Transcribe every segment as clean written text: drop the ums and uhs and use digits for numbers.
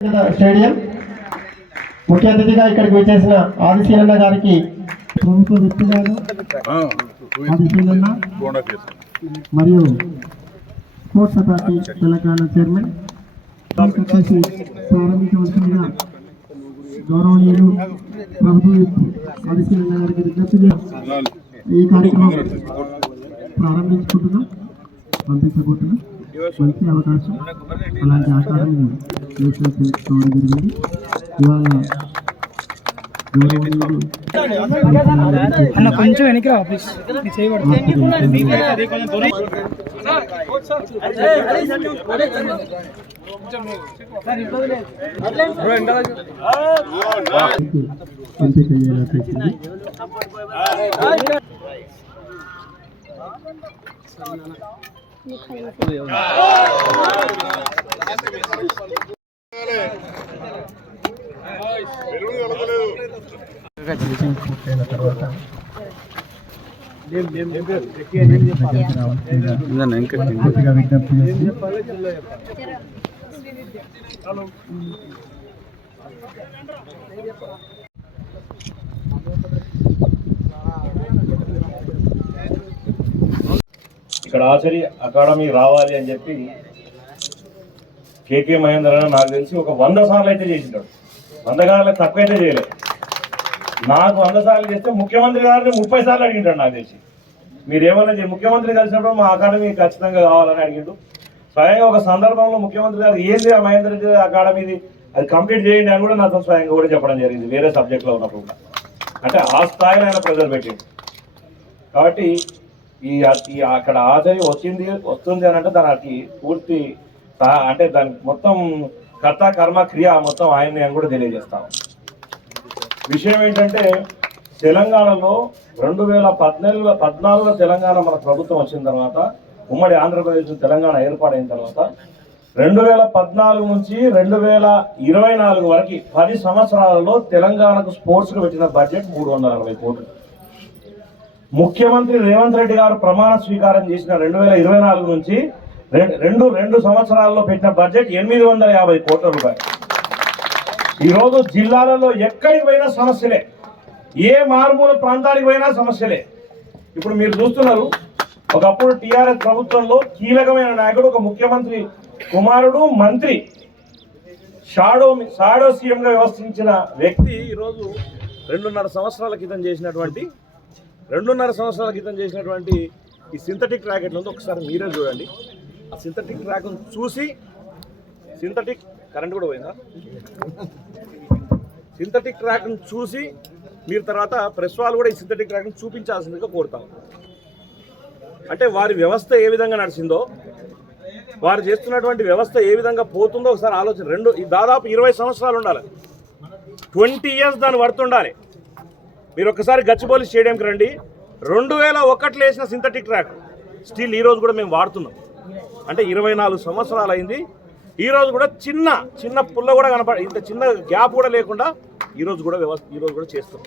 Stadium ముఖ్య అతిథిగా ఇక్కడికి వచ్చేసిన ఆదిశీలన్న గారికి ప్రభుత్వ వ్యక్తులను ఆదిశీలన్న మరియు స్పోర్ట్స్ అథారిటీ తెలంగాణ చైర్మన్ ప్రారంభించవలసిందిగా గౌరవనీయులు ప్రభుత్వ ఆదిశీలన్న గారికి విజ్ఞప్తి ఈ కార్యక్రమం ప్రారంభించుకుంటున్నాం పంపించబోతున్నాం. మంచి అవకాశం అలాంటి ఆకారాన్ని తెలుసుకోవడం జరిగింది. ఇవాళ కొంచెం వెనక్కి రా ప్లీజ్. ఇక్కడ ఆర్చరీ అకాడమీ రావాలి అని చెప్పి కేకే మహేందర్ అని నాకు తెలిసి ఒక 100 సార్లు అయితే చేసింటాడు. 100 సార్లు తక్కువ అయితే చేయలేదు. నాకు 100 సార్లు చేస్తే ముఖ్యమంత్రి గారిని 30 సార్లు అడిగింటాడు. నాకు తెలిసి మీరేమన్నా ముఖ్యమంత్రి కలిసినప్పుడు మా అకాడమీ ఖచ్చితంగా కావాలని అడిగిండు. స్వయంగా ఒక సందర్భంలో ముఖ్యమంత్రి గారు ఏంది ఆ మహేందర్ రెడ్డి అకాడమీది అది కంప్లీట్ చేయండి అని కూడా నాతో స్వయంగా కూడా చెప్పడం జరిగింది వేరే సబ్జెక్ట్లో ఉన్నప్పుడు కూడా. అంటే ఆ స్థాయిలో ఆయన ప్రెజర్ పెట్టింది. కాబట్టి ఈ అక్కడ ఆచరి వస్తుంది అని అంటే దానికి పూర్తి అంటే దానికి మొత్తం కర్త కర్మ క్రియ మొత్తం ఆయన్ని అని కూడా తెలియజేస్తాం. విషయం ఏంటంటే తెలంగాణలో 2014 తెలంగాణ మన ప్రభుత్వం వచ్చిన తర్వాత ఉమ్మడి ఆంధ్రప్రదేశ్ తెలంగాణ ఏర్పాటైన తర్వాత 2014 నుంచి 2024 వరకు 10 సంవత్సరాలలో తెలంగాణకు స్పోర్ట్స్కు పెట్టిన బడ్జెట్ 360 కోట్లు. ముఖ్యమంత్రి రేవంత్ రెడ్డి గారు ప్రమాణ స్వీకారం చేసిన 2024 నుంచి రెండు సంవత్సరాల్లో పెట్టిన బడ్జెట్ 850 కోట్ల రూపాయలు. ఈరోజు జిల్లాలలో ఎక్కడికి పోయినా సమస్యలే, ఏ మారుమూల ప్రాంతానికి పోయినా సమస్యలే. ఇప్పుడు మీరు చూస్తున్నారు, ఒకప్పుడు టీఆర్ఎస్ ప్రభుత్వంలో కీలకమైన నాయకుడు ఒక ముఖ్యమంత్రి కుమారుడు మంత్రి షాడో సీఎంగా వ్యవహరించిన వ్యక్తి ఈరోజు 2.5 సంవత్సరాల క్రితం చేసినటువంటి ఈ సింథటిక్ ర్యాకెట్ ఉంది. ఒకసారి మీరే చూడండి. ఆ సింథటిక్ ర్యాకెట్ చూసి సింథటిక్ కరెంట్ కూడా పోయిందా, సింథటిక్ ర్యాక్ను చూసి మీరు తర్వాత ప్రెస్ వాళ్ళు కూడా ఈ సింథటిక్ ర్యాక్ను చూపించాల్సిందిగా కోరుతాం. అంటే వారి వ్యవస్థ ఏ విధంగా నడిచిందో, వారు చేస్తున్నటువంటి వ్యవస్థ ఏ విధంగా పోతుందో ఒకసారి ఆలోచన. దాదాపు 20 సంవత్సరాలు ఉండాలి, 20 ఇయర్స్ దాన్ని వర్తుండాలి. మీరు ఒక్కసారి గచ్చిబౌలి స్టేడియంకి రండి. 2001లో వేసిన సింథటిక్ ట్రాక్ స్టిల్ ఈరోజు కూడా మేము వాడుతున్నాం. అంటే 24 సంవత్సరాలు అయింది. ఈరోజు కూడా చిన్న పుల్ల కూడా ఇంత చిన్న గ్యాప్ కూడా లేకుండా ఈరోజు కూడా చేస్తున్నాం.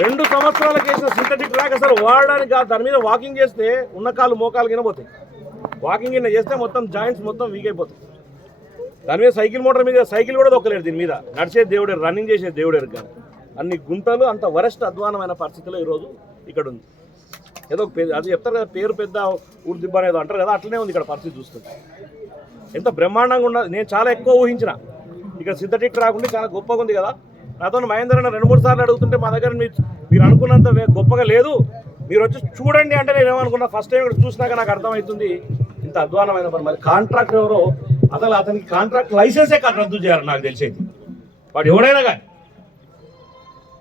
2 సంవత్సరాలకు వేసిన సింథటిక్ ట్రాక్ అసలు వాడడానికి దాని మీద వాకింగ్ చేస్తే ఉన్న కాళ్ళు మోకాలు కినపోతాయి. వాకింగ్ కింద చేస్తే మొత్తం జాయింట్స్ మొత్తం వీక్ అయిపోతాయి. దాని మీద సైకిల్ మోటార్ మీద సైకిల్ కూడా దొక్కలేరు. దీని మీద నడిచే దేవుడే, రన్నింగ్ చేసే దేవుడేరు. కానీ అన్ని గుంతలు, అంత వరస్ట్ అధ్వానమైన పరిస్థితిలో ఈరోజు ఇక్కడ ఉంది. ఏదో అది చెప్తారు కదా, పేరు పెద్ద ఊర్దిబ్బ అనేది అంటారు కదా, అట్లనే ఉంది ఇక్కడ పరిస్థితి చూస్తుంది. ఎంత బ్రహ్మాండంగా ఉన్నది. నేను చాలా ఎక్కువ ఊహించిన ఇక్కడ సింథటిక్ ట్రాక్ ఉండి చాలా గొప్పగా ఉంది కదా. నాతో మహేందర్ అన్న 2-3 సార్లు అడుగుతుంటే మా దగ్గర మీరు అనుకున్నంత గొప్పగా లేదు, మీరు వచ్చి చూడండి అంటే నేను ఏమనుకున్నా, ఫస్ట్ టైం ఇక్కడ చూసినాక నాకు అర్థమవుతుంది ఇంత అధ్వానమైన పని. మరి కాంట్రాక్టర్ ఎవరో, అసలు అతనికి కాంట్రాక్ట్ లైసెన్సే రద్దు చేయాలి నాకు తెలిసేది. వాడు ఎవడైనా కానీ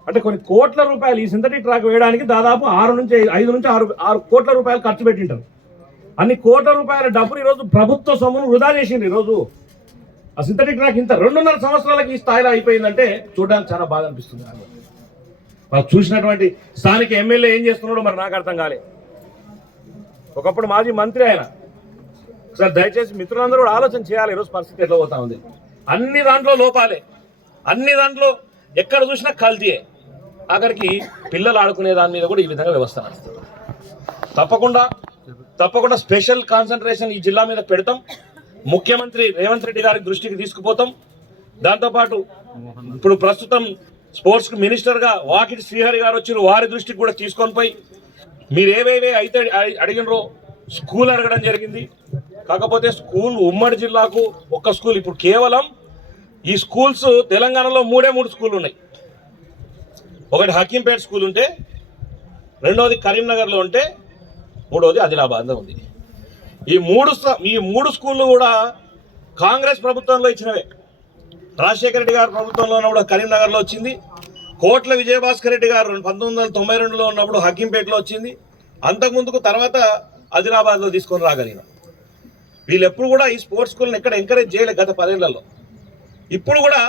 అంటే కొన్ని కోట్ల రూపాయలు ఈ సింథటిక్ ట్రాక్ వేయడానికి దాదాపు 5 నుంచి 6 కోట్ల రూపాయలు ఖర్చు పెట్టింటారు. అన్ని కోట్ల రూపాయల డబ్బులు ఈరోజు ప్రభుత్వ సొమ్మును వృధా చేసింది. ఈరోజు ఆ సింథటిక్ ట్రాక్ ఇంత 2.5 సంవత్సరాలకి ఈ స్థాయిలో అయిపోయిందంటే చూడడానికి చాలా బాధ అనిపిస్తుంది. వాళ్ళు చూసినటువంటి స్థానిక ఎమ్మెల్యే ఏం చేస్తున్నాడో మరి నాకు అర్థం కాలే. ఒకప్పుడు మాజీ మంత్రి ఆయన. ఒకసారి దయచేసి మిత్రులందరూ కూడా ఆలోచన చేయాలి. ఈరోజు పరిస్థితి ఎట్లా పోతా ఉంది. అన్ని దాంట్లో లోపాలే, అన్ని దాంట్లో ఎక్కడ చూసినా కల్తీయే. ఆఖరికి పిల్లలు ఆడుకునే దాని మీద కూడా ఈ విధంగా వ్యవస్థ నడుస్తుంది. తప్పకుండా స్పెషల్ కాన్సన్ట్రేషన్ ఈ జిల్లా మీద పెడతాం. ముఖ్యమంత్రి రేవంత్ రెడ్డి గారి దృష్టికి తీసుకుపోతాం. దాంతోపాటు ఇప్పుడు ప్రస్తుతం స్పోర్ట్స్ మినిస్టర్గా వాకిటి శ్రీహరి గారు వచ్చారు, వారి దృష్టికి కూడా తీసుకొని పోయి మీరు ఏవేవే అయితే అడిగినరో స్కూల్ అడగడం జరిగింది. కాకపోతే స్కూల్ ఉమ్మడి జిల్లాకు ఒక్క స్కూల్, ఇప్పుడు కేవలం ఈ స్కూల్స్ తెలంగాణలో 3 స్కూళ్ళు ఉన్నాయి. ఒకటి హకీంపేట స్కూల్ ఉంటే, రెండవది కరీంనగర్లో ఉంటే, మూడవది ఆదిలాబాద్లో ఉంది. ఈ మూడు స్కూళ్ళు కూడా కాంగ్రెస్ ప్రభుత్వంలో ఇచ్చినవే. రాజశేఖర రెడ్డి గారు ప్రభుత్వంలో ఉన్నప్పుడు కరీంనగర్లో వచ్చింది, కోట్ల విజయభాస్కర్ రెడ్డి గారు 1992లో ఉన్నప్పుడు హకీంపేటలో వచ్చింది, అంతకుముందుకు తర్వాత ఆదిలాబాద్లో తీసుకొని రాగలిగిన. వీళ్ళు ఎప్పుడు కూడా ఈ స్పోర్ట్స్ స్కూల్ని ఎక్కడ ఎంకరేజ్ చేయలేదు గత 10 ఏళ్లలో. ఇప్పుడు కూడా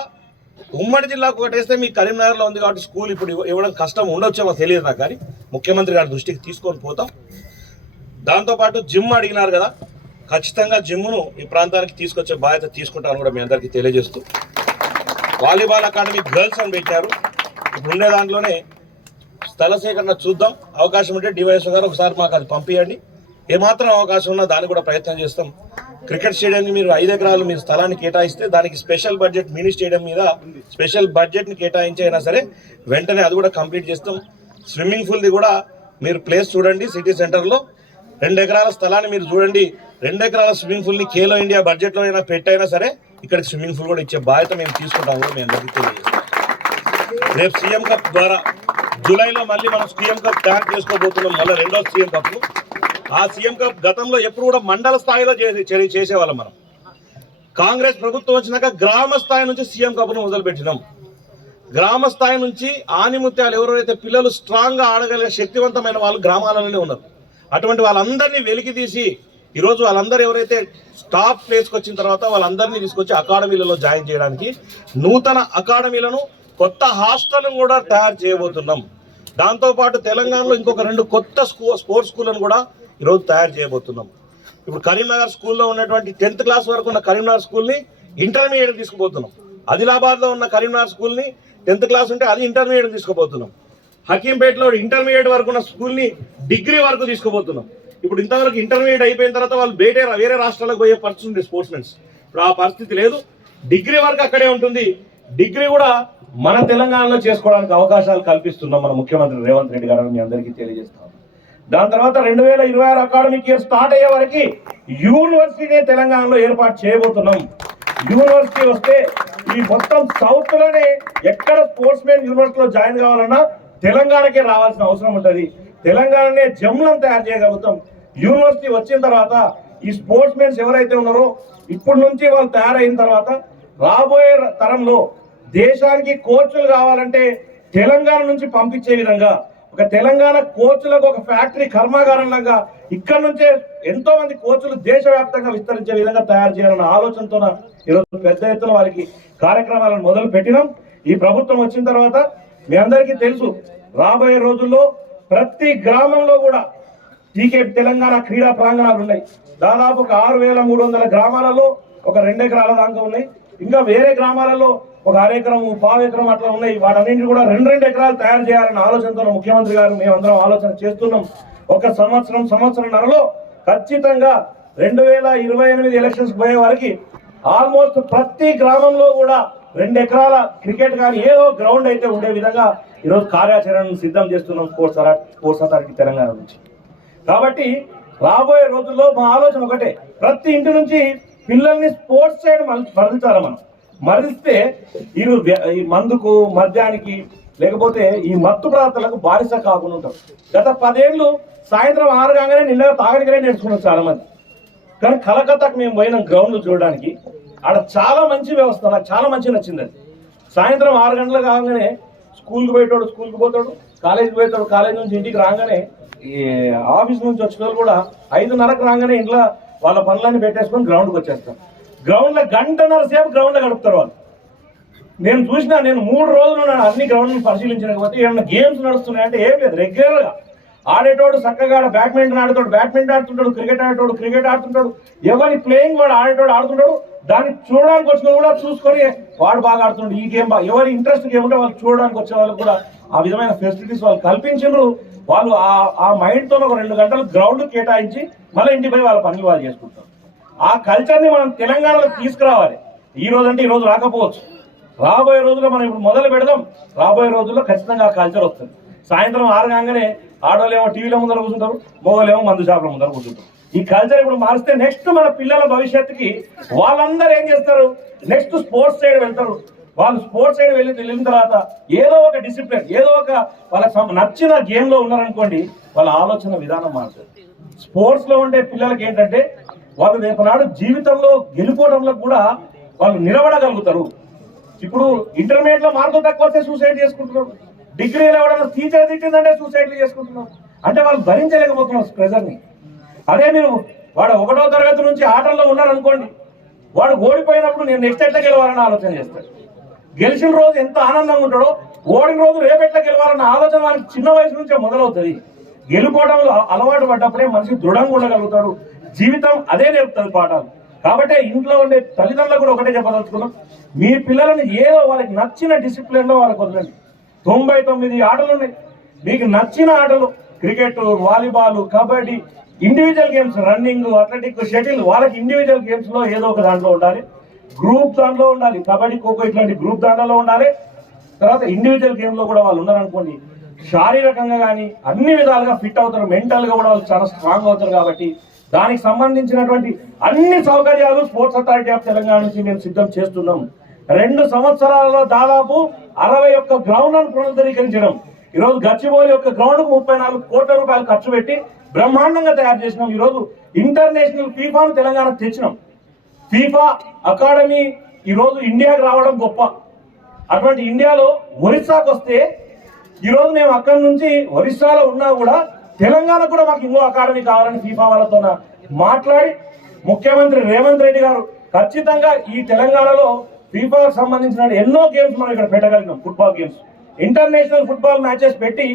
ఉమ్మడి జిల్లాకు ఒకటేస్తే మీకు కరీంనగర్లో ఉంది కాబట్టి స్కూల్ ఇప్పుడు ఇవ్వడం కష్టం ఉండొచ్చేమో తెలియదు నాకు, కానీ ముఖ్యమంత్రి గారి దృష్టికి తీసుకొని పోతాం. దాంతోపాటు జిమ్ అడిగినారు కదా, ఖచ్చితంగా జిమ్ను ఈ ప్రాంతానికి తీసుకొచ్చే బాధ్యత తీసుకుంటాను కూడా మీ అందరికీ తెలియజేస్తూ, వాలీబాల్ అకాడమీ గర్ల్స్ అని పెట్టారు. ఇప్పుడు ఉండే దాంట్లోనే స్థల సేకరణ చూద్దాం, అవకాశం ఉంటే డివైఎస్ఓ గారు ఒకసారి మాకు అది పంపించండి, ఏమాత్రం అవకాశం ఉన్నా దాన్ని కూడా ప్రయత్నం చేస్తాం. క్రికెట్ స్టేడియంకి మీరు 5 ఎకరాలు మీరు స్థలాన్ని కేటాయిస్తే దానికి స్పెషల్ బడ్జెట్ మినీ స్టేడియం మీద స్పెషల్ బడ్జెట్ని కేటాయించి అయినా సరే వెంటనే అది కూడా కంప్లీట్ చేస్తాం. స్విమ్మింగ్ పూల్ది కూడా మీరు ప్లేస్ చూడండి, సిటీ సెంటర్లో 2 ఎకరాల స్థలాన్ని మీరు చూడండి, 2 ఎకరాల స్విమ్మింగ్ పూల్ని ఖేలో ఇండియా బడ్జెట్లో అయినా పెట్టైనా సరే ఇక్కడికి స్విమ్మింగ్ పూల్ కూడా ఇచ్చే బాధ్యత మేము తీసుకుంటాం కూడా మీ అందరికీ తెలియజేస్తాం. రేపు సీఎం కప్ ద్వారా జూలైలో మళ్ళీ మనం సీఎం కప్ తయారు చేసుకోబోతున్నాం, మళ్ళీ 2వ సీఎం కప్. ఆ సీఎం కప్ గతంలో ఎప్పుడు కూడా మండల స్థాయిలో చేసేవాళ్ళం మనం. కాంగ్రెస్ ప్రభుత్వం వచ్చినాక గ్రామ స్థాయి నుంచి సీఎం కప్ను మొదలుపెట్టినాం. గ్రామ స్థాయి నుంచి ఆనిముత్యాలు ఎవరైతే పిల్లలు స్ట్రాంగ్గా ఆడగలిగే శక్తివంతమైన వాళ్ళు గ్రామాలలోనే ఉన్నారు. అటువంటి వాళ్ళందరినీ వెలికి తీసి ఈరోజు వాళ్ళందరూ ఎవరైతే టాప్ ప్లేస్కి వచ్చిన తర్వాత వాళ్ళందరినీ తీసుకొచ్చి అకాడమీలలో జాయిన్ చేయడానికి నూతన అకాడమీలను, కొత్త హాస్టల్ను కూడా తయారు చేయబోతున్నాం. దాంతోపాటు తెలంగాణలో ఇంకొక 2 కొత్త స్పోర్ట్స్ స్కూళ్ళను కూడా ఈరోజు తయారు చేయబోతున్నాం. ఇప్పుడు కరీంనగర్ స్కూల్లో ఉన్నటువంటి 10th క్లాస్ వరకు ఉన్న కరీంనగర్ స్కూల్ని ఇంటర్మీడియట్ తీసుకుపోతున్నాం. ఆదిలాబాద్లో ఉన్న కరీంనగర్ స్కూల్ని 10th క్లాస్ ఉంటే అది ఇంటర్మీడియట్ తీసుకుపోతున్నాం. హకీంపేటలో ఇంటర్మీడియట్ వరకు ఉన్న స్కూల్ని డిగ్రీ వరకు తీసుకుపోతున్నాం. ఇప్పుడు ఇంతవరకు ఇంటర్మీడియట్ అయిపోయిన తర్వాత వాళ్ళు వేరే రాష్ట్రాలకు పోయే పరిస్థితి ఉంది స్పోర్ట్స్ మెన్స్. ఇప్పుడు ఆ పరిస్థితి లేదు, డిగ్రీ వరకు అక్కడే ఉంటుంది. డిగ్రీ కూడా మన తెలంగాణలో చేసుకోవడానికి అవకాశాలు కల్పిస్తున్నాం మన ముఖ్యమంత్రి రేవంత్ రెడ్డి గారు, మీ అందరికీ తెలియజేస్తాం. దాని తర్వాత 2026 అకాడమిక్ ఇయర్ స్టార్ట్ అయ్యే వరకు యూనివర్సిటీనే తెలంగాణలో ఏర్పాటు చేయబోతున్నాం. యూనివర్సిటీ వస్తే ఈ మొత్తం సౌత్ లోనే ఎక్కడ స్పోర్ట్స్ మెన్ యూనివర్సిటీలో జాయిన్ కావాలన్నా తెలంగాణకే రావాల్సిన అవసరం ఉంటుంది. తెలంగాణనే జమ్లను తయారు చేయగలుగుతాం. యూనివర్సిటీ వచ్చిన తర్వాత ఈ స్పోర్ట్స్ మెన్స్ ఎవరైతే ఉన్నారో ఇప్పటి నుంచి వాళ్ళు తయారైన తర్వాత రాబోయే తరంలో దేశానికి కోచ్లు కావాలంటే తెలంగాణ నుంచి పంపించే విధంగా ఒక తెలంగాణ కోచ్లకు ఒక ఫ్యాక్టరీ కర్మాగారంలాగా ఇక్కడ నుంచే ఎంతో మంది కోచ్లు దేశవ్యాప్తంగా విస్తరించే విధంగా తయారు చేయాలన్న ఆలోచనతో ఈరోజు పెద్ద ఎత్తున వారికి కార్యక్రమాలను మొదలు పెట్టినాం. ఈ ప్రభుత్వం వచ్చిన తర్వాత మీ అందరికీ తెలుసు, రాబోయే రోజుల్లో ప్రతి గ్రామంలో కూడా టీకే తెలంగాణ క్రీడా ప్రాంగణాలు ఉన్నాయి. దాదాపు ఒక 6,300 గ్రామాలలో ఒక 2 ఎకరాల దాకా ఉన్నాయి. ఇంకా వేరే గ్రామాలలో ఒక 1/2 ఎకరం, 1/4 ఎకరం అట్లా ఉన్నాయి. వాటన్నింటినీ కూడా 2 ఎకరాలు తయారు చేయాలన్న ఆలోచనతో ముఖ్యమంత్రి గారు మేమందరం ఆలోచన చేస్తున్నాం. ఒక సంవత్సరంన్నరలో ఖచ్చితంగా 2028 ఎలక్షన్స్ పోయే వారికి ఆల్మోస్ట్ ప్రతి గ్రామంలో కూడా 2 ఎకరాల క్రికెట్ కానీ ఏదో గ్రౌండ్ అయితే ఉండే విధంగా ఈరోజు కార్యాచరణను సిద్ధం చేస్తున్నాం స్పోర్ట్స్ అథారిటీ తెలంగాణ నుంచి. కాబట్టి రాబోయే రోజుల్లో మా ఆలోచన ఒకటే, ప్రతి ఇంటి నుంచి పిల్లల్ని స్పోర్ట్స్ సైడ్ మరలించాలి. మనం మరలిస్తే ఈ మందుకు, మద్యానికి, లేకపోతే ఈ మత్తు పదార్థాలకు బానిస కాకుండా ఉంటారు. గత 10 ఏళ్ళు సాయంత్రం 6 కాగానే నిన్నగా తాగడికనే నేర్చుకున్నారు చాలా మంది. కానీ కలకత్తాకు మేము పోయినాం గ్రౌండ్లు చూడడానికి. ఆడ చాలా మంచి వ్యవస్థ, నాకు చాలా మంచి నచ్చింది. అది సాయంత్రం 6 గంటలకు కాగానే స్కూల్కి పోయేటోడు స్కూల్కి పోతాడు, కాలేజీకి పోయేటోడు కాలేజీ నుంచి ఇంటికి రాగానే, ఈ ఆఫీస్ నుంచి వచ్చిన వాళ్ళు కూడా 5:30కు రాగానే ఇంట్లో వాళ్ళ పనులన్నీ పెట్టేసుకొని గ్రౌండ్కి వచ్చేస్తారు. గ్రౌండ్లో 1.5 గంటల సేపు గ్రౌండ్లో గడుపుతారు వాళ్ళు. నేను 3 రోజులు ఉన్నాను అన్ని గ్రౌండ్లను పరిశీలించకపోతే. ఏమన్నా గేమ్స్ నడుస్తున్నాయంటే ఏం లేదు. రెగ్యులర్గా ఆడేటోడు చక్కగా బ్యాడ్మింటన్ ఆడుతుంటాడు, క్రికెట్ ఆడుతుంటాడు. ఎవరి ప్లేయింగ్ వాడు ఆడుతుంటాడు. దాన్ని చూడడానికి వచ్చిన కూడా చూసుకొని వాడు బాగా ఆడుతుంటాడు. ఈ గేమ్ ఎవరి ఇంట్రెస్ట్ గేమ్ ఉంటే వాళ్ళు చూడడానికి వచ్చే వాళ్ళకి కూడా ఆ విధమైన ఫెసిలిటీస్ వాళ్ళు కల్పించారు. వాళ్ళు ఆ మైండ్తో ఒక 2 గంటలు గ్రౌండ్ కేటాయించి మళ్ళీ ఇంటికి పోయి వాళ్ళ పనులు వాళ్ళు చేసుకుంటారు. ఆ కల్చర్ని మనం తెలంగాణలో తీసుకురావాలి. ఈ రోజు అంటే ఈ రోజు రాకపోవచ్చు, రాబోయే రోజుల్లో మనం ఇప్పుడు మొదలు పెడదాం. రాబోయే రోజుల్లో ఖచ్చితంగా ఆ కల్చర్ వస్తుంది. సాయంత్రం 6 కాగానే ఆడోళ్ళేమో టీవీల ముందర కూర్చుంటారు, మగవాళ్ళేమో మందు షాపుల ముందర కూర్చుంటారు. ఈ కల్చర్ ఇప్పుడు మారిస్తే నెక్స్ట్ మన పిల్లల భవిష్యత్తుకి వాళ్ళందరూ ఏం చేస్తారు, నెక్స్ట్ స్పోర్ట్స్ సైడ్ వెళ్తారు. వాళ్ళు స్పోర్ట్స్ సైడ్ వెళ్ళిన తర్వాత ఏదో ఒక డిసిప్లిన్, ఏదో ఒక వాళ్ళకి నచ్చిన గేమ్లో ఉన్నారనుకోండి, వాళ్ళ ఆలోచన విధానం మారుతుంది. స్పోర్ట్స్లో ఉండే పిల్లలకి ఏంటంటే వాళ్ళు రేపనాడు జీవితంలో గెలుపోవడంలో కూడా వాళ్ళు నిలబడగలుగుతారు. ఇప్పుడు ఇంటర్మీడియట్ లో మార్కులు తక్కువ వస్తే సూసైడ్ చేసుకుంటున్నారు, డిగ్రీలో ఎవరైనా టీచర్ తిట్టిందంటే సూసైడ్లు చేసుకుంటున్నారు. అంటే వాళ్ళు భరించలేకపోతున్నారు ప్రెజర్ని. అదే మీరు వాడు 1వ తరగతి నుంచి ఆటల్లో ఉన్నారనుకోండి, వాడు ఓడిపోయినప్పుడు నేను నెక్స్ట్ ఎట్లా గెలవాలని ఆలోచన చేస్తాడు. గెలిచిన రోజు ఎంత ఆనందంగా ఉంటాడో, ఓడిన రోజు రేపెట్లా గెలవాలన్న ఆలోచన వారికి చిన్న వయసు నుంచే మొదలవుతుంది. గెలుపోవడంలో అలవాటు పడ్డప్పుడే మనిషి దృఢంగా ఉండగలుగుతాడు. జీవితం అదే నేర్పుతుంది పాఠాలు. కాబట్టి ఇంట్లో ఉండే తల్లిదండ్రులకు కూడా ఒకటే చెప్పదలుచుకున్నాం, మీ పిల్లలని ఏదో వాళ్ళకి నచ్చిన డిసిప్లిన్లో వాళ్ళకి వదలండి. 99 ఆటలు ఉన్నాయి, మీకు నచ్చిన ఆటలు cricket, volleyball, kabaddi, individual games, running, athletic, shuttle, వాళ్ళకి ఇండివిజువల్ గేమ్స్ లో ఏదో ఒక దాంట్లో ఉండాలి. గ్రూప్ దాంట్లో ఉండాలి, కబడ్డీ, ఖోఖో ఇట్లాంటి గ్రూప్ దాంట్లో ఉండాలి. తర్వాత ఇండివిజువల్ గేమ్ లో కూడా వాళ్ళు ఉన్నారనుకోండి, శారీరకంగా కానీ అన్ని విధాలుగా ఫిట్ అవుతారు, మెంటల్ గా కూడా వాళ్ళు చాలా స్ట్రాంగ్ అవుతారు. కాబట్టి దానికి సంబంధించినటువంటి అన్ని సౌకర్యాలు స్పోర్ట్స్ అథారిటీ ఆఫ్ తెలంగాణ నుంచి మేము సిద్ధం చేస్తున్నాం. 2 సంవత్సరాలలో దాదాపు 61 గ్రౌండ్లను పునరుద్ధరీకరించడం. ఈరోజు గచ్చిబౌలి యొక్క గ్రౌండ్ కు 34 కోట్ల రూపాయలు ఖర్చు పెట్టి బ్రహ్మాండంగా తయారు చేసినాం. ఈరోజు ఇంటర్నేషనల్ ఫీఫాను తెలంగాణకు తెచ్చినాం. ఫీఫా అకాడమీ ఈరోజు ఇండియాకు రావడం గొప్ప. అటువంటి ఇండియాలో ఒరిస్సాకు వస్తే ఈరోజు మేము అక్కడి నుంచి ఒరిస్సాలో ఉన్నా కూడా తెలంగాణ కూడా మాకు ఇంకో అకాడమీ కావాలని ఫీఫా వాళ్ళతో మాట్లాడి ముఖ్యమంత్రి రేవంత్ రెడ్డి గారు ఖచ్చితంగా ఈ తెలంగాణలో ఫీఫాకు సంబంధించిన ఎన్నో గేమ్స్ మనం ఇక్కడ పెట్టగలిగినాం. Football games, international football matches పెట్టి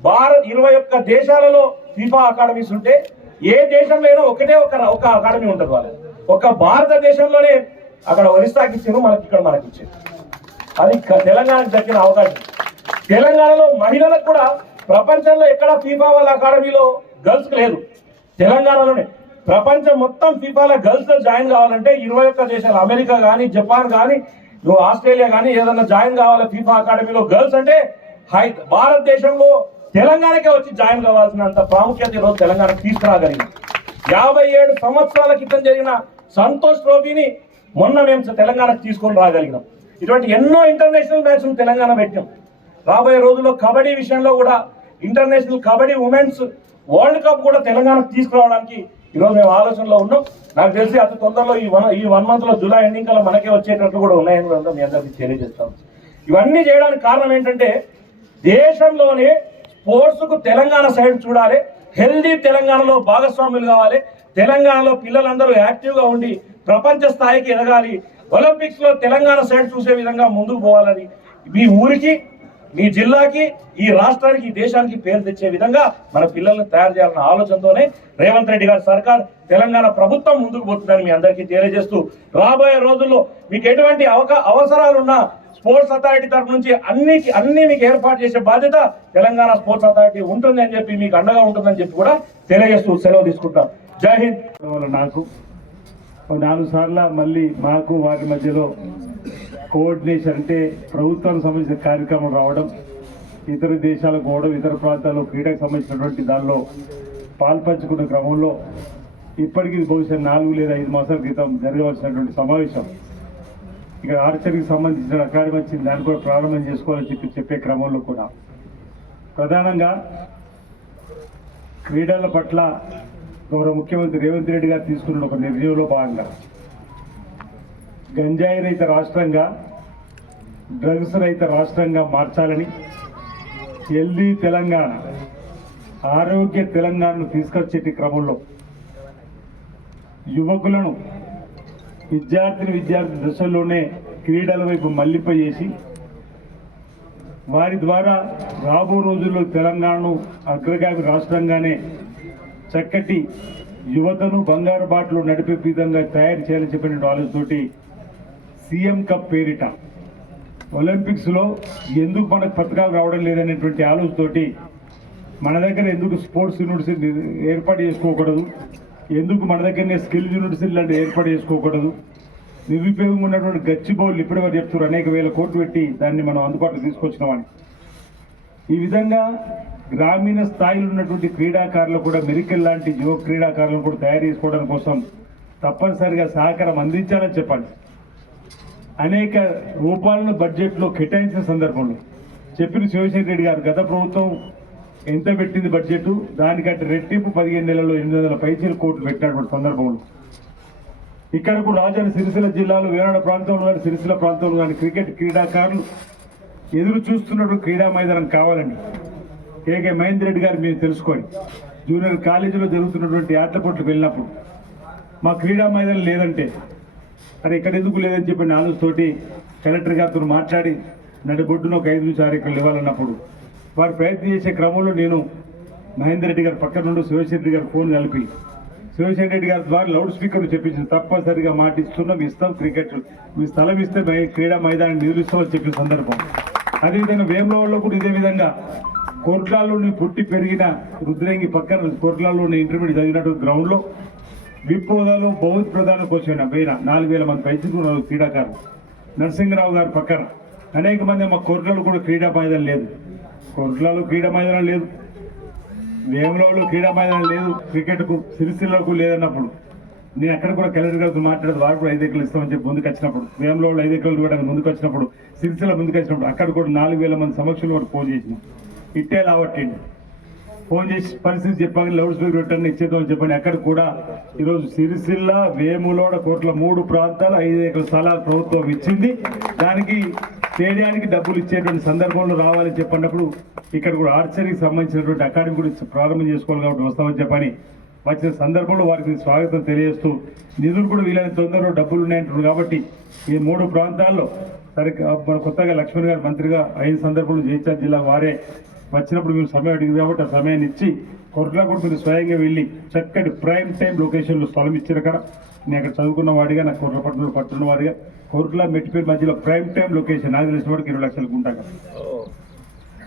21 దేశాలలో ఫీఫా అకాడమీస్ ఉంటే ఏ దేశంలో అయినా ఒక అకాడమీ ఉంటుంది. వాళ్ళు ఒక భారతదేశంలోనే అక్కడ ఒరిస్సాకి ఇచ్చారు, మనకి ఇక్కడ మనకి ఇచ్చారు. అది తెలంగాణకు దక్కిన అవకాశం. తెలంగాణలో మహిళలకు కూడా ప్రపంచంలో ఎక్కడ ఫీఫా వాళ్ళ అకాడమీలో గర్ల్స్ లేదు, తెలంగాణలోనే. ప్రపంచం మొత్తం ఫీఫాలో గర్ల్స్ జాయిన్ కావాలంటే 21 దేశాలు, అమెరికా కానీ, జపాన్ కానీ, ఆస్ట్రేలియా కానీ ఏదన్నా జాయిన్ కావాలి ఫీఫా అకాడమీలో గర్ల్స్ అంటే భారతదేశంలో తెలంగాణకే వచ్చి జాయిన్ కావాల్సినంత ప్రాముఖ్యత ఈరోజు తెలంగాణకు తీసుకురాగలిగింది. 57 సంవత్సరాల క్రితం జరిగిన సంతోష్ ట్రోఫీని మొన్న మేము తెలంగాణకు తీసుకొని రాగలిగినాం. ఇటువంటి ఎన్నో ఇంటర్నేషనల్ మ్యాచ్లు తెలంగాణ పెట్టాం. రాబోయే రోజుల్లో కబడ్డీ విషయంలో కూడా international kabaddi women's world cup కూడా తెలంగాణకు తీసుకురావడానికి ఈరోజు మేము ఆలోచనలో ఉన్నాం. నాకు తెలిసి అతి తొందరలో ఈ 1 month లో జూలై ఎండింగ్ కల్లా మనకే వచ్చేటట్లు కూడా ఉన్నాయని కూడా మీ అందరికీ తెలియజేస్తాం. ఇవన్నీ చేయడానికి కారణం ఏంటంటే దేశంలోనే స్పోర్ట్స్ కు తెలంగాణ సైడ్ చూడాలి, హెల్దీ తెలంగాణలో భాగస్వాములు కావాలి, తెలంగాణలో పిల్లలందరూ యాక్టివ్గా ఉండి ప్రపంచ స్థాయికి ఎదగాలి, ఒలింపిక్స్ లో తెలంగాణ సైడ్ చూసే విధంగా ముందుకు పోవాలని మీ ఊరికి, మీ జిల్లాకి, ఈ రాష్ట్రానికి, ఈ దేశానికి పేరు తెచ్చే విధంగా మన పిల్లల్ని తయారు చేయాలన్న ఆలోచనతోనే రేవంత్ రెడ్డి గారి సర్కార్, తెలంగాణ ప్రభుత్వం ముందుకు పోతుందని మీ అందరికీ తెలియజేస్తూ, రాబోయే రోజుల్లో మీకు ఎటువంటి అవసరాలున్నా స్పోర్ట్స్ అథారిటీ తరఫు నుంచి అన్ని మీకు ఏర్పాటు చేసే బాధ్యత తెలంగాణ స్పోర్ట్స్ అథారిటీ ఉంటుంది అని చెప్పి, మీకు అండగా ఉంటుందని చెప్పి కూడా తెలియజేస్తూ సెలవు తీసుకుంటాం. జై హింద్. నాకు 4 సార్లు మళ్ళీ మాకు వారి మధ్యలో కోఆర్డినేషన్ అంటే ప్రభుత్వానికి సంబంధించిన కార్యక్రమం రావడం, ఇతర దేశాలకు పోవడం, ఇతర ప్రాంతాల్లో క్రీడకు సంబంధించినటువంటి దానిలో పాల్పంచుకున్న క్రమంలో ఇప్పటికీ బహుశా 4 లేదా 5 మాసాల క్రితం జరగవలసినటువంటి సమావేశం ఇక్కడ ఆర్చరీకి సంబంధించిన అకాడమీ వచ్చింది, దాన్ని కూడా ప్రారంభం చేసుకోవాలని చెప్పే క్రమంలో కూడా ప్రధానంగా క్రీడల పట్ల గౌరవ ముఖ్యమంత్రి రేవంత్ రెడ్డి గారు తీసుకున్న ఒక నిర్ణయంలో భాగంగా గంజాయి రహిత రాష్ట్రంగా, డ్రగ్స్ రహిత రాష్ట్రంగా మార్చాలని, హెల్దీ తెలంగాణ, ఆరోగ్య తెలంగాణను తీసుకొచ్చే క్రమంలో యువకులను విద్యార్థి దశల్లోనే క్రీడల వైపు మళ్లింపజేసి వారి ద్వారా రాబో రోజుల్లో తెలంగాణను అగ్రగామి రాష్ట్రంగానే చక్కటి యువతను బంగారు బాటలో నడిపే విధంగా తయారు చేయాలని చెప్పిన ఆలోచనతోటి సీఎం కప్ పేరిట ఒలింపిక్స్లో ఎందుకు మనకు పథకాలు రావడం లేదనేటువంటి ఆలోచనతోటి మన దగ్గర ఎందుకు స్పోర్ట్స్ యూనివర్సిటీ ఏర్పాటు చేసుకోకూడదు, ఎందుకు మన దగ్గరనే స్కిల్ యూనివర్సిటీ లాంటి ఏర్పాటు చేసుకోకూడదు, నిరుపయోగంగా ఉన్నటువంటి గచ్చిబౌళ్ళు ఇప్పటి వరకు చెప్తున్నారు అనేక వేల కోట్లు పెట్టి దాన్ని మనం అందుబాటులో తీసుకొచ్చినామని. ఈ విధంగా గ్రామీణ స్థాయిలో ఉన్నటువంటి క్రీడాకారులు కూడా మెరికల్ లాంటి యువ క్రీడాకారులను కూడా తయారు చేసుకోవడం కోసం తప్పనిసరిగా సహకారం అందించాలని చెప్పండి. అనేక రూపాయలను బడ్జెట్లో కేటాయించిన సందర్భంలో చెప్పిన శివశంకర్ రెడ్డి గారు గత ప్రభుత్వం ఎంత పెట్టింది బడ్జెట్, దానికంటే రెట్టింపు 15 నెలల్లో 800 పైచీల కోట్లు పెట్టినటువంటి సందర్భంలో ఇక్కడ కూడా రాజధాని సిరిసిల్ల జిల్లాలో వేనాడ ప్రాంతంలో కానీ సిరిసిల్ల ప్రాంతంలో కానీ క్రికెట్ క్రీడాకారులు ఎదురు చూస్తున్నటువంటి క్రీడా మైదానం కావాలండి. కేకే మహేందర్ రెడ్డి గారు మీరు తెలుసుకోండి, జూనియర్ కాలేజీలో జరుగుతున్నటువంటి ఆటల పోటీలకు వెళ్ళినప్పుడు మా క్రీడా మైదానం లేదంటే అది ఇక్కడ ఎందుకు లేదని చెప్పి నాలుగుతోటి కలెక్టర్ గారితో మాట్లాడి నడిబొడ్డున ఒక 5 నుంచి 6 ఎకరాలు ఇవ్వాలన్నప్పుడు వారు ప్రయత్నం చేసే క్రమంలో నేను మహేందర్ రెడ్డి గారి పక్కన నుండి శివశంకర్ రెడ్డి గారు ఫోన్ కలిపి శివశంకర్ రెడ్డి గారి ద్వారా లౌడ్ స్పీకర్లు చెప్పించింది, తప్పనిసరిగా మాట ఇస్తున్నాం, ఇస్తాం, క్రికెట్ మీ స్థలం ఇస్తే క్రీడా మైదానం నిధులిస్తామని చెప్పిన సందర్భం. అదేవిధంగా వేములవాడలో కూడా ఇదే విధంగా కోర్ట్లాలోని పుట్టి పెరిగిన రుద్రంగి పక్కన కోర్ట్లాలోని ఇంటర్మీడియట్ చదివినటువంటి గ్రౌండ్లో విప్ హోదాలో బౌద్ధ ప్రధాన కోచైన 4000 మంది పైచుకున్నారు క్రీడాకారులు. నరసింహరావు గారి పక్కన అనేక మంది మా కోర్టులలో కూడా క్రీడా మైదానం లేదు, కోర్టులలో క్రీడా మైదానం లేదు, వేములవాడలో క్రీడా మైదానం లేదు, క్రికెట్కు సిరిసిల్లకు లేదన్నప్పుడు నేను అక్కడ కూడా కలెక్టర్ గారితో మాట్లాడేది, వారు కూడా 5 ఎకరాలు ఇస్తామని చెప్పి ముందుకు వచ్చినప్పుడు వేములవాడలో 5 ఎకరాలు ఇవ్వడానికి ముందుకు వచ్చినప్పుడు సిరిసిల్ల ముందుకు వచ్చినప్పుడు అక్కడ కూడా 4000 మంది సమక్షంలో వారు ఫోన్ చేసిన ఇట్టే లావట్టండి ఫోన్ చేసి పరిస్థితి చెప్పాక లౌడ్ స్పీకర్ పెట్టండి ఇచ్చేద్దామని చెప్పండి. అక్కడ కూడా ఈరోజు సిరిసిల్ల వేములవాడ కోట్ల 3 ప్రాంతాలు 5 ఎకరాల స్థలాలు ప్రభుత్వం ఇచ్చింది. దానికి స్టేడియానికి డబ్బులు ఇచ్చేటువంటి సందర్భంలో రావాలని చెప్పినప్పుడు ఇక్కడ కూడా ఆర్చరీకి సంబంధించినటువంటి అకాడమీ గురించి ప్రారంభం చేసుకోవాలి కాబట్టి వస్తామని చెప్పని వచ్చిన సందర్భంలో వారికి స్వాగతం తెలియజేస్తూ నిధులు కూడా వీలైన తొందరలో డబ్బులు ఉన్నాయంటున్నారు కాబట్టి ఈ 3 ప్రాంతాల్లో సరే మన కొత్తగా లక్ష్మణ్ గారు మంత్రిగా అయిన సందర్భంలో జగిత్యాల జిల్లా వారే వచ్చినప్పుడు మేము సమయం అడిగింది కాబట్టి ఆ సమయాన్ని ఇచ్చి కొరట్లా కూడా మీరు స్వయంగా వెళ్ళి చక్కటి ప్రైమ్ టైం లొకేషన్లో స్థలం ఇచ్చిన కదా నేను అక్కడ చదువుకున్న వాడిగా నాకు కొర్రపట్నంలో పట్టున్న వాడిగా కొరట్లా మెట్టిపేరు మధ్యలో ప్రైమ్ టైం లొకేషన్ నాకు తెలిసిన వాడికి 20 లక్షలకు ఉంటాం కదా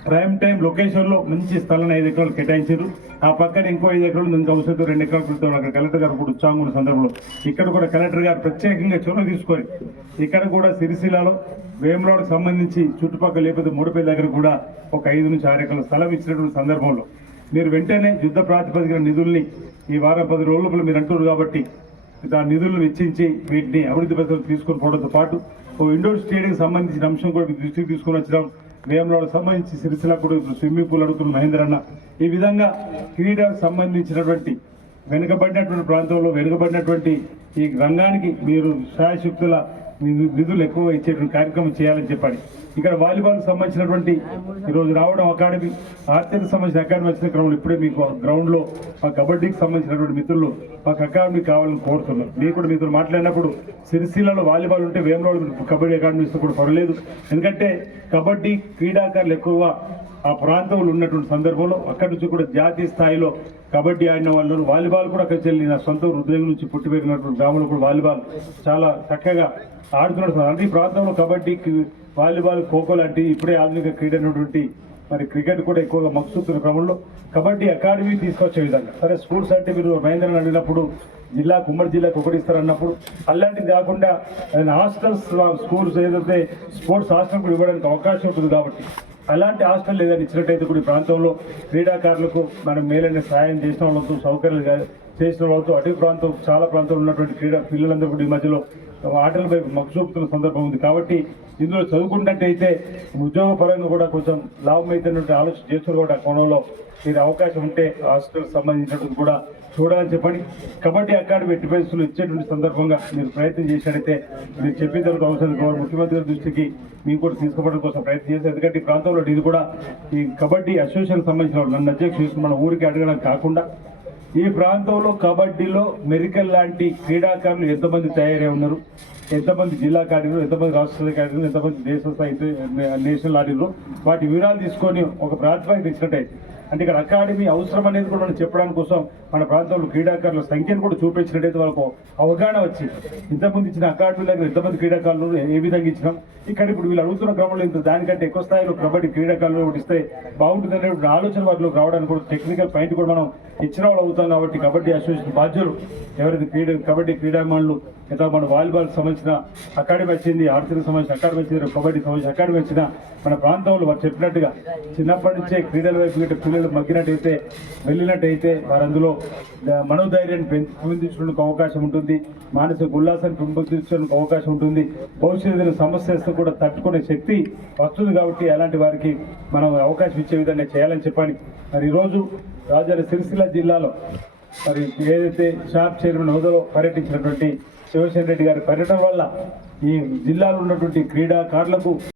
ప్రైమ్ టైం లొకేషన్లో మంచి స్థలం 5 ఎకరాలు కేటాయించారు. ఆ పక్కన ఇంకో 5 ఎకరాలు ఇంకా అవసరం 2 ఎకరాలు పెడతాం. అక్కడ కలెక్టర్ గారు కూడా ఉత్సాహం ఉన్న సందర్భంలో ఇక్కడ కూడా కలెక్టర్ గారు ప్రత్యేకంగా చొరవ తీసుకొని ఇక్కడ కూడా సిరిసిల్లలో వేములవాడకు సంబంధించి చుట్టుపక్కల లేకపోతే మూడపల్లి దగ్గర కూడా ఒక 5 నుంచి 6 ఎకరాల స్థలం ఇచ్చినటువంటి సందర్భంలో మీరు వెంటనే యుద్ధ ప్రాతిపదికన నిధుల్ని ఈ వారం 10 రోజుల మీరు అంటున్నారు కాబట్టి ఆ నిధులను వెచ్చించి వీటిని అభివృద్ధి పథకాలు తీసుకొని పోవడంతో పాటు ఓ ఇండోర్ స్టేడియం సంబంధించిన అంశం కూడా దృష్టికి తీసుకొని వచ్చడం, వేములవాడకు సంబంధించి సిరిసిల్ల కూడా స్విమ్మింగ్ పూల్ అడుగుతున్న మహేందర్ అన్న ఈ విధంగా క్రీడకు సంబంధించినటువంటి వెనుకబడినటువంటి ప్రాంతంలో వెనుకబడినటువంటి ఈ రంగానికి మీరు శాయశక్తుల నిధులు ఎక్కువ ఇచ్చేటువంటి కార్యక్రమం చేయాలని చెప్పండి. ఇక్కడ వాలీబాల్కి సంబంధించినటువంటి ఈరోజు రావడం అకాడమీ ఆర్చరీకి సంబంధించిన అకాడమీ వచ్చిన క్రమంలో ఇప్పుడే మీకు గ్రౌండ్లో మా కబడ్డీకి సంబంధించినటువంటి మిత్రులు మాకు అకాడమీ కావాలని కోరుతున్నారు. మీరు కూడా మీతో మాట్లాడినప్పుడు సిరిసిల్లలో వాలీబాల్ ఉంటే వేములవాడ కబడ్డీ అకాడమీ ఇస్తే కూడా పర్వాలేదు, ఎందుకంటే కబడ్డీ క్రీడాకారులు ఎక్కువగా ఆ ప్రాంతంలో ఉన్నటువంటి సందర్భంలో అక్కడి నుంచి కూడా జాతీయ స్థాయిలో కబడ్డీ ఆడిన వాళ్ళు వాలీబాల్ కూడా అక్కడ చెల్లి నా సొంత హృదయం నుంచి పుట్టి పెరిగినటువంటి గ్రామంలో కూడా వాలీబాల్ చాలా చక్కగా ఆడుతున్నారు. అంటే ఈ ప్రాంతంలో కబడ్డీ వాలీబాల్ ఖోఖో లాంటి ఇప్పుడే ఆధునిక క్రీడ అయినటువంటి మరి క్రికెట్ కూడా ఎక్కువగా మక్కుతున్న క్రమంలో కబడ్డీ అకాడమీ తీసుకొచ్చే విధంగా సరే స్కూల్స్ అంటే మీరు మహేంద్రని అడిగినప్పుడు జిల్లాకు ఉమ్మడి జిల్లాకు ఒకటి ఇస్తారన్నప్పుడు అలాంటిది కాకుండా హాస్టల్స్ స్కూల్స్ ఏదైతే స్పోర్ట్స్ హాస్టల్ కూడా ఇవ్వడానికి అవకాశం ఉంటుంది కాబట్టి అలాంటి హాస్టల్ ఏదైనా ఇచ్చినట్టయితే కూడా ఈ ప్రాంతంలో క్రీడాకారులకు మనం మేలైన సహాయం చేసిన వాళ్ళతో సౌకర్యాలు చేసిన వాళ్ళతో అటు ప్రాంతం చాలా ప్రాంతంలో ఉన్నటువంటి క్రీడా పిల్లలందరూ కూడా ఈ మధ్యలో ఆటలపై మగ్గు చూపుతున్న సందర్భం ఉంది కాబట్టి ఇందులో చదువుకున్నట్టయితే ఉద్యోగపరంగా కూడా కొంచెం లాభం అయితే ఆలోచన చేస్తున్నారు కూడా కోణంలో మీరు అవకాశం ఉంటే హాస్టల్ సంబంధించినట్టు కూడా చూడాలని చెప్పండి. కబడ్డీ అకాడమీ ఎట్టి పరిస్థితులు ఇచ్చేటువంటి సందర్భంగా మీరు ప్రయత్నం చేసినట్టయితే మీరు చెప్పిన తర్వాత అవసరం ముఖ్యమంత్రి గారి దృష్టికి మేము కూడా తీసుకోవడం కోసం ప్రయత్నం చేస్తాం. ఎందుకంటే ఈ ప్రాంతంలో ఇది కూడా ఈ కబడ్డీ అసోసియేషన్ సంబంధించిన నన్ను అధ్యక్షుడు చేసుకుని మన ఊరికి అడగడం కాకుండా ఈ ప్రాంతంలో కబడ్డీలో మెరికల్ లాంటి క్రీడాకారులు ఎంతమంది తయారై ఉన్నారు, ఎంతమంది జిల్లా ఆడినారు, ఎంతమంది రాష్ట్ర స్థాయికి ఆడినారు, ఎంతమంది దేశ స్థాయి నేషనల్ ఆడినారు, వాటి వివరాలు తీసుకొని ఒక ప్రాతిపదిక ఇచ్చినట్టయితే అంటే ఇక్కడ అకాడమీ అవసరం అనేది కూడా మనం చెప్పడానికి కోసం మన ప్రాంతంలో క్రీడాకారుల సంఖ్యను కూడా చూపించినట్టయితే వాళ్ళకు అవగాహన వచ్చి ఇంతకుముందు ఇచ్చిన అకాడమీ దగ్గర ఎంతమంది క్రీడాకారులు ఏ విధంగా ఇచ్చినాం ఇక్కడ ఇప్పుడు వీళ్ళు అడుగుతున్న క్రమంలో ఇంత దానికంటే ఎక్కువ స్థాయిలో కబడ్డీ క్రీడాకారులు ఒకటి ఇస్తే బాగుంటుంది అనే ఆలోచన వాటిలోకి రావడానికి కూడా టెక్నికల్ పాయింట్ కూడా మనం ఇచ్చిన వాళ్ళు అవుతాం కాబట్టి కబడ్డీ అసోసియేషన్ బాధ్యులు ఎవరైతే కబడ్డీ క్రీడామణులు ఇట్లా మన వాలీబాల్ సంబంధించిన అకాడమీ వచ్చింది, ఆర్చరీకి సంబంధించిన అకాడమీ వచ్చింది, కబడ్డీకి సంబంధించిన అకాడమీ వచ్చిన మన ప్రాంతంలో వారు చెప్పినట్టుగా చిన్నప్పటి నుంచే క్రీడల వైపు గిట్ట పిల్లలు మగ్గినట్టయితే వెళ్ళినట్టయితే వారు అందులో మనోధైర్యాన్ని పెంపొందించడానికి అవకాశం ఉంటుంది, మానసిక ఉల్లాసాన్ని పెంపొందించడానికి అవకాశం ఉంటుంది, భవిష్యత్తులో సమస్యలతో కూడా తట్టుకునే శక్తి వస్తుంది. కాబట్టి అలాంటి వారికి మనం అవకాశం ఇచ్చే విధంగా చేయాలని చెప్పని మరి ఈరోజు రాజన్న సిరిసిల్ల జిల్లాలో మరి ఏదైతే షాప్ చైర్మన్ హోదాలో పర్యటించినటువంటి శివసేన రెడ్డి గారి పర్యటన వల్ల ఈ జిల్లాలో ఉన్నటువంటి క్రీడాకారులకు